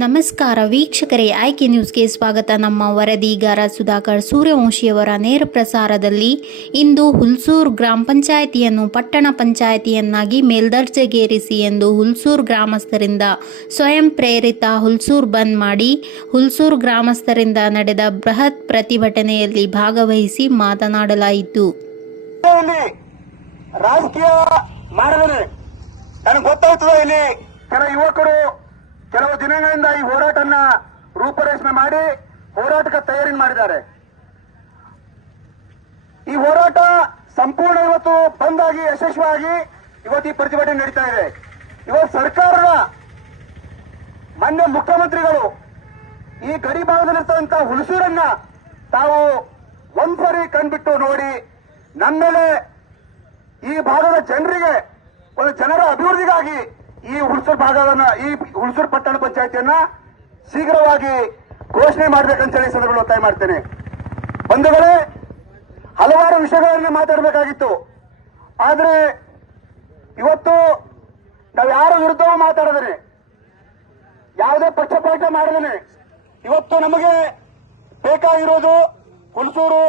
ನಮಸ್ಕಾರ ವೀಕ್ಷಕರೇ, ಆಯ್ಕೆ ನ್ಯೂಸ್ಗೆ ಸ್ವಾಗತ. ನಮ್ಮ ವರದಿಗಾರ ಸುಧಾಕರ್ ಸೂರ್ಯವಂಶಿಯವರ ನೇರ ಪ್ರಸಾರದಲ್ಲಿ ಇಂದು ಹುಲ್ಸೂರು ಗ್ರಾಮ ಪಂಚಾಯಿತಿಯನ್ನು ಪಟ್ಟಣ ಪಂಚಾಯಿತಿಯನ್ನಾಗಿ ಮೇಲ್ದರ್ಜೆಗೇರಿಸಿ ಎಂದು ಹುಲ್ಸೂರು ಗ್ರಾಮಸ್ಥರಿಂದ ಸ್ವಯಂ ಪ್ರೇರಿತ ಹುಲ್ಸೂರು ಬಂದ್ ಮಾಡಿ ಹುಲ್ಸೂರು ಗ್ರಾಮಸ್ಥರಿಂದ ನಡೆದ ಬೃಹತ್ ಪ್ರತಿಭಟನೆಯಲ್ಲಿ ಭಾಗವಹಿಸಿ ಮಾತನಾಡಲಾಯಿತು. ರಾಜಕೀಯ ಮಾಡಿದರೆ ನನಗೆ ಗೊತ್ತಾಗ್ತದೆ. ಇಲ್ಲಿ ಕೆಲ ಯುವಕರು ಕೆಲವು ದಿನಗಳಿಂದ ಈ ಹೋರಾಟನ ರೂಪರೇಷಣೆ ಮಾಡಿ ಹೋರಾಟಕ್ಕೆ ತಯಾರಿ ಮಾಡಿದ್ದಾರೆ. ಈ ಹೋರಾಟ ಸಂಪೂರ್ಣ ಇವತ್ತು ಬಂದಾಗಿ ಯಶಸ್ವಿಯಾಗಿ ಇವತ್ತು ಈ ಪ್ರತಿಭಟನೆ ನಡೀತಾ ಇದೆ. ಇವತ್ತು ಸರ್ಕಾರದ ಮಾನ್ಯ ಮುಖ್ಯಮಂತ್ರಿಗಳು ಈ ಗಡಿ ಭಾಗದಲ್ಲಿರ್ತಕ್ಕಂಥ ಹುಲ್ಸೂರನ್ನ ತಾವು ಒಂದ್ಸರಿ ಕಣ್ಬಿಟ್ಟು ನೋಡಿ ನಮ್ಮೇಲೆ ಈ ಭಾಗದ ಜನರಿಗೆ ಒಂದು ಜನರ ಅಭಿವೃದ್ಧಿಗಾಗಿ ಈ ಹುಲ್ಸೂರು ಭಾಗವನ್ನ ಈ ಹುಲ್ಸೂರು ಪಟ್ಟಣ ಪಂಚಾಯಿತಿಯನ್ನ ಶೀಘ್ರವಾಗಿ ಘೋಷಣೆ ಮಾಡಬೇಕಂತ ಹೇಳಿ ಸಂದರ್ಭದಲ್ಲಿ ಒತ್ತಾಯ ಮಾಡ್ತೇನೆ. ಬಂಧುಗಳೇ, ಹಲವಾರು ವಿಷಯಗಳನ್ನು ಮಾತಾಡಬೇಕಾಗಿತ್ತು. ಆದ್ರೆ ಇವತ್ತು ನಾವು ಯಾರ ವಿರುದ್ಧವೂ ಮಾತಾಡದೇನೆ, ಯಾವುದೇ ಪಕ್ಷಪಾತ ಮಾಡದೇನೆ ಇವತ್ತು ನಮಗೆ ಬೇಕಾಗಿರೋದು ಹುಲ್ಸೂರು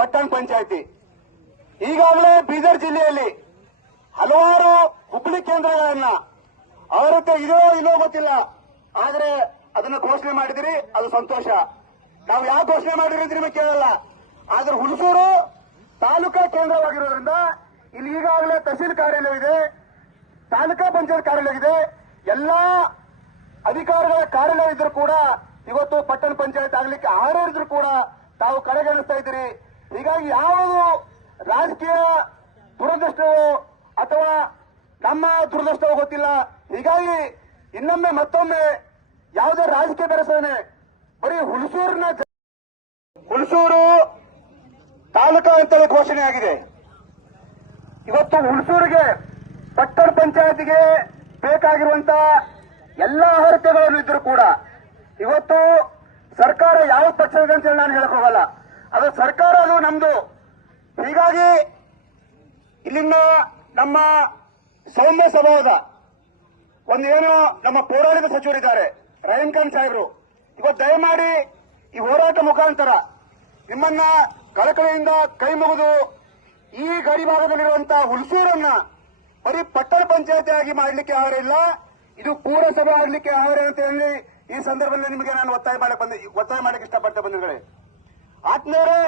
ಪಟ್ಟಣ ಪಂಚಾಯಿತಿ. ಈಗಾಗಲೇ ಬೀದರ್ ಜಿಲ್ಲೆಯಲ್ಲಿ ಹಲವಾರು ಹುಬ್ಬಳ್ಳಿ ಕೇಂದ್ರಗಳನ್ನ ಅವರ ಇದೋ ಇಲ್ಲೋ ಗೊತ್ತಿಲ್ಲ, ಆದ್ರೆ ಅದನ್ನ ಘೋಷಣೆ ಮಾಡಿದಿರಿ, ಅದು ಸಂತೋಷ. ನಾವು ಯಾವ ಘೋಷಣೆ ಮಾಡಿದ್ರಿ ಅಂತ ನಿಮಗೆ ಕೇಳಲ್ಲ. ಆದ್ರೆ ಹುಲ್ಸೂರು ತಾಲೂಕಾ ಕೇಂದ್ರವಾಗಿರೋದ್ರಿಂದ ಇಲ್ಲಿ ಈಗಾಗಲೇ ತಹಸೀಲ್ ಕಾರ್ಯಾಲಯವಿದೆ, ತಾಲೂಕಾ ಪಂಚಾಯತ್ ಕಾರ್ಯಾಲಯವಿದೆ, ಎಲ್ಲಾ ಅಧಿಕಾರಿಗಳ ಕಾರ್ಯಾಲಯ ಇದ್ರೂ ಕೂಡ ಇವತ್ತು ಪಟ್ಟಣ ಪಂಚಾಯತ್ ಆಗ್ಲಿಕ್ಕೆ ಆಹಾರ ಕೂಡ ತಾವು ಕಡೆಗಣಿಸ್ತಾ ಇದ್ದೀರಿ. ಹೀಗಾಗಿ ಯಾವುದು ರಾಜಕೀಯ ದುರದೃಷ್ಟವೋ ಅಥವಾ ನಮ್ಮ ದುರದೃಷ್ಟವೋ ಗೊತ್ತಿಲ್ಲ. ಹೀಗಾಗಿ ಇನ್ನೊಮ್ಮೆ ಮತ್ತೊಮ್ಮೆ ಯಾವುದೇ ರಾಜಕೀಯ ಬೆರೆಸೋನೆ ಬರೀ ಹುಲ್ಸೂರು ತಾಲೂಕಾ ಅಂತೇಳಿ ಘೋಷಣೆ ಆಗಿದೆ. ಇವತ್ತು ಹುಲ್ಸೂರಿಗೆ ಪಟ್ಟಣ ಪಂಚಾಯತಿಗೆ ಬೇಕಾಗಿರುವಂತ ಎಲ್ಲಾ ಅರ್ಹತೆಗಳನ್ನು ಇದ್ರೂ ಕೂಡ ಇವತ್ತು ಸರ್ಕಾರ ಯಾವ ಪಕ್ಷದ ಅಂತೇಳಿ ನಾನು ಹೇಳಕ್ ಹೋಗಲ್ಲ, ಅದು ಸರ್ಕಾರ, ಅದು ನಮ್ದು. ಹೀಗಾಗಿ ಇಲ್ಲಿಂದ ನಮ್ಮ ಸೌಮ್ಯ ಸ್ವಭಾವದ ಒಂದೇನೋ ನಮ್ಮ ಪೌರಾಣಿಕ ಸಚಿವರಿದ್ದಾರೆ ರಹೀಂ ಖಾನ್ ಸಾಹೇಬರು, ಇವತ್ತು ದಯಮಾಡಿ ಈ ಹೋರಾಟ ಮುಖಾಂತರ ನಿಮ್ಮನ್ನ ಕಳಕಳಿಯಿಂದ ಕೈ ಮುಗಿದು ಈ ಗಡಿ ಭಾಗದಲ್ಲಿರುವಂತಹ ಹುಲ್ಸೂರನ್ನ ಬರೀ ಪಟ್ಟಣ ಪಂಚಾಯತಿ ಆಗಿ ಮಾಡಲಿಕ್ಕೆ ಆಹಾರ ಇಲ್ಲ, ಇದು ಪೂರಸಭೆ ಆಗಲಿಕ್ಕೆ ಆಹಾರ ಅಂತ ಹೇಳಿ ಈ ಸಂದರ್ಭದಲ್ಲಿ ನಿಮಗೆ ನಾನು ಒತ್ತಾಯ ಮಾಡಕ್ಕೆ ಇಷ್ಟಪಡ್ತೇನೆ. ಬಂಧುಗಳೇ, ಆತ್ಮೀಯರೇ,